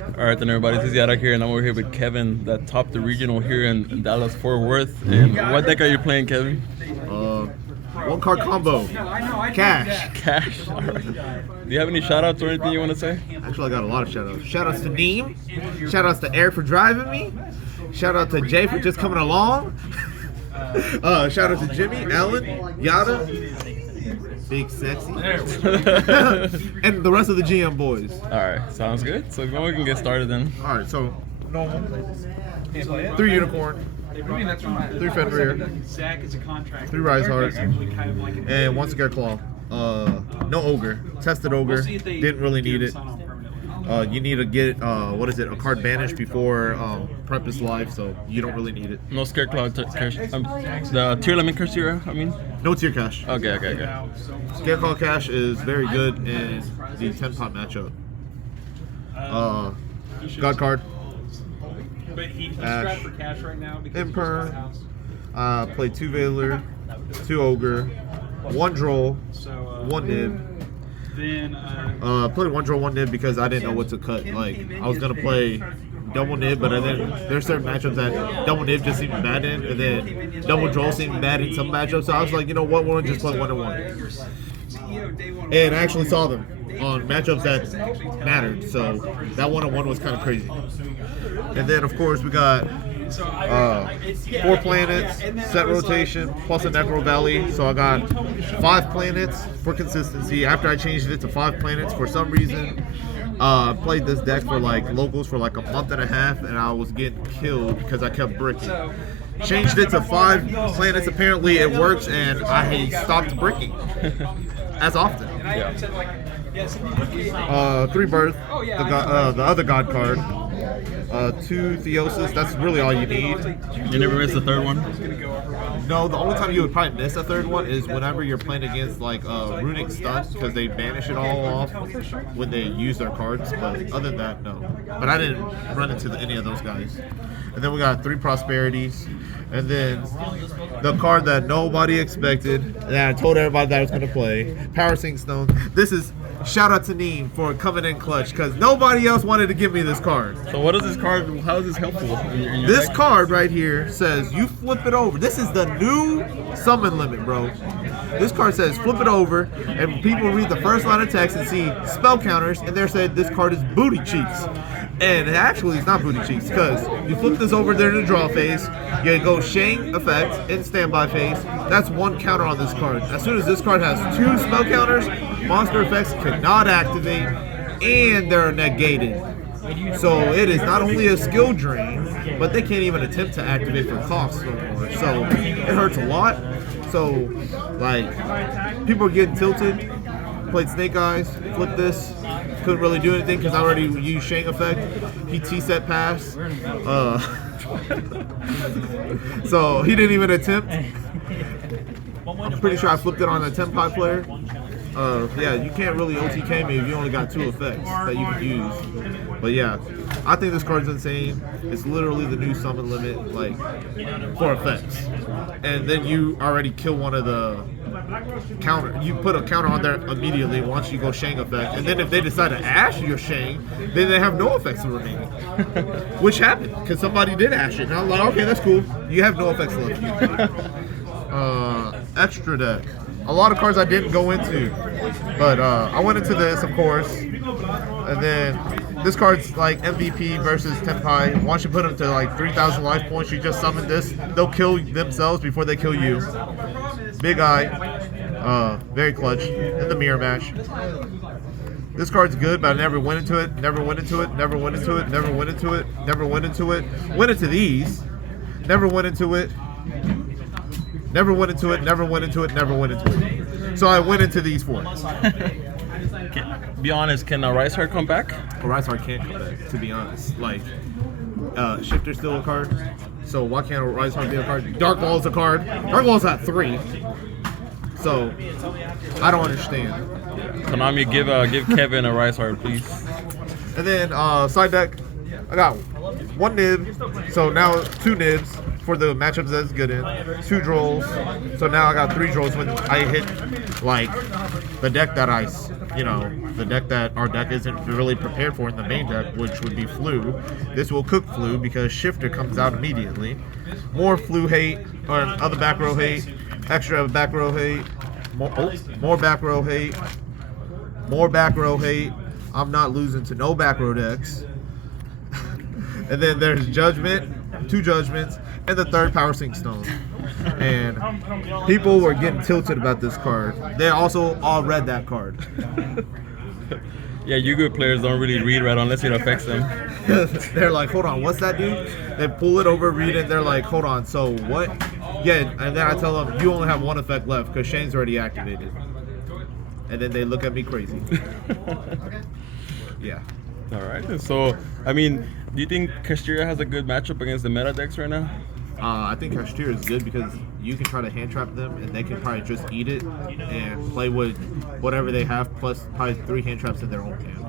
All right, then everybody, this is Yada here, and I'm over here with Kevin that topped the regional here in Dallas Fort Worth. And what deck are you playing, Kevin? One card combo. Cash. Cash. All right. Do you have any shout outs or anything you want to say? Actually, I got a lot of shout outs. Shout outs to Neem. Shout outs to Eric for driving me. Shout out to Jay for just coming along. Shout out to Jimmy, Alan, Yada, Big Sexy, and the rest of the GM boys. All right, sounds good. So if you want, we can get started then. All right, so normal. 3 Unicorn. 3 Fenrir. 3 Rise Heart. And 1 Scare Claw. No Ogre. Tested Ogre. Didn't really need it. You need to get a card banished before prep is live, so you don't really need it. No Scareclaw, the Tier Limit Kashtira, I mean? No tier cash. Okay. Scareclaw cash is very good in the 10-pot matchup. God card. But he's Ash. strapped for cash right now because Imper. Played 2 Veiler, 2 Ogre, 1 Droll, 1 Nib. Then Played 1 Droll, 1 Nib because I didn't know what to cut. Like, I was gonna play double Nib, but then there's certain matchups that double Nib just seemed bad in, and then double Droll seemed bad in some matchups. So I was like, you know what, we'll just play 1 and 1. And I actually saw them on matchups that mattered, so that 1 and 1 was kind of crazy. And then of course we got 4 planets, set rotation, plus a Necro Valley. So I got 5 planets for consistency. After I changed it to 5 planets, for some reason, I played this deck for like locals for like a month and a half, and I was getting killed because I kept bricking. Changed it to 5 planets. Apparently it works, and I stopped bricking as often. 3 Birth, the other God card. 2 Theosis, that's really all you need. You never missed the third one? No, the only time you would probably miss a third one is whenever you're playing against like Runic Stun, because they banish it all off when they use their cards, but other than that, no. But I didn't run into any of those guys. And then we got 3 Prosperities, and then the card that nobody expected, that I told everybody that I was going to play, Power Sink Stone. This is shout out to Neem for coming in clutch, because nobody else wanted to give me this card. So what is this card, how is this helpful in your This deck? card right here says you flip it over. This is the new summon limit, bro. This card says flip it over, and people read the first line of text and see spell counters, and they're saying this card is booty cheeks. And actually, it's not booty cheeks, because you flip this over during the draw phase, you go Shang effect in standby phase. That's 1 counter on this card. As soon as this card has 2 spell counters, monster effects cannot activate, and they're negated. So it is not only a skill drain, but they can't even attempt to activate for cost no more. So it hurts a lot. So like, people are getting tilted. Played Snake Eyes, flipped this, couldn't really do anything because I already used Shang effect. He T-set pass. So he didn't even attempt. I'm pretty sure I flipped it on a 10-pot player. Yeah, you can't really OTK me if you only got 2 effects that you can use. But yeah, I think this card's insane. It's literally the new summon limit, like, for effects. And then you already kill one of the counter. You put a counter on there immediately once you go Shang effect. And then if they decide to ash your Shang, then they have no effects remaining. Which happened, because somebody did ash it. And I'm like, okay, that's cool. You have no effects left. Extra deck. A lot of cards I didn't go into, but I went into this, of course, and then this card's like MVP versus Tenpai. Once you put them to like 3,000 life points, you just summon this, they'll kill themselves before they kill you. Big Eye, very clutch in the mirror match. This card's good, but I never went into it, never went into it, never went into it, never went into it, never went into it. Went into these, never went into it. Never went into it, never went into it, never went into it. So I went into these 4. Be honest, can Rice Heart come back? Well, Rise Heart can't come back, to be honest. Like, Shifter's still a card, so why can't Rise Heart be a card? Dark Wall's a card. Dark Wall's at 3. So, I don't understand. Konami, give Kevin a Rice Heart, please. And then, side deck, I got 1 Nib, so now 2 Nibs. For the matchups that's good in, 2 Drolls, so now I got 3 Drolls when I hit like the deck that I the deck that our deck isn't really prepared for in the main deck, which would be Flu. This will cook Flu because Shifter comes out immediately. More Flu hate, or other back row hate, extra back row hate, more back row hate, more back row hate. I'm not losing to no back row decks. And then there's Judgment, 2 Judgments, and the 3rd Power Sync Stone. And people were getting tilted about this card. They also all read that card. Yeah, you good players don't really read right unless it affects them. They're like, hold on, what's that dude? They pull it over, read it, they're like, hold on, so what? Yeah, and then I tell them, you only have 1 effect left because Shane's already activated. And then they look at me crazy. Yeah. All right. So, I mean, do you think Kashtira has a good matchup against the meta decks right now? I think Kashtira is good because you can try to hand trap them and they can probably just eat it and play with whatever they have plus probably 3 hand traps in their own hand.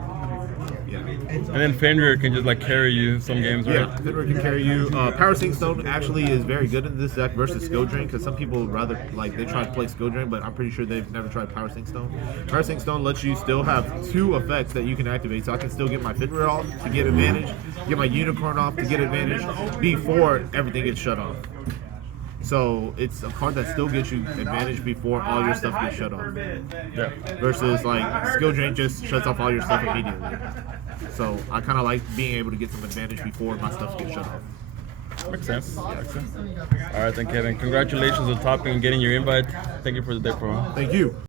Yeah. And then Fenrir can just like carry you some games, right? Yeah, Fenrir can carry you. Power Sync Stone actually is very good in this deck versus Skill Drain because some people would rather, like, they try to play Skill Drain, but I'm pretty sure they've never tried Power Sync Stone. Power Sync Stone lets you still have 2 effects that you can activate, so I can still get my Fenrir off to get advantage, get my Unicorn off to get advantage before everything gets shut off. So it's a card that still gets you advantage before all your stuff gets shut off. Yeah. Versus like Skill Drain just shuts off all your stuff immediately. So I kind of like being able to get some advantage before my stuff gets shut off. Makes sense. Makes sense. All right, then, Kevin. Congratulations on topping and getting your invite. Thank you for the day, bro. Thank you.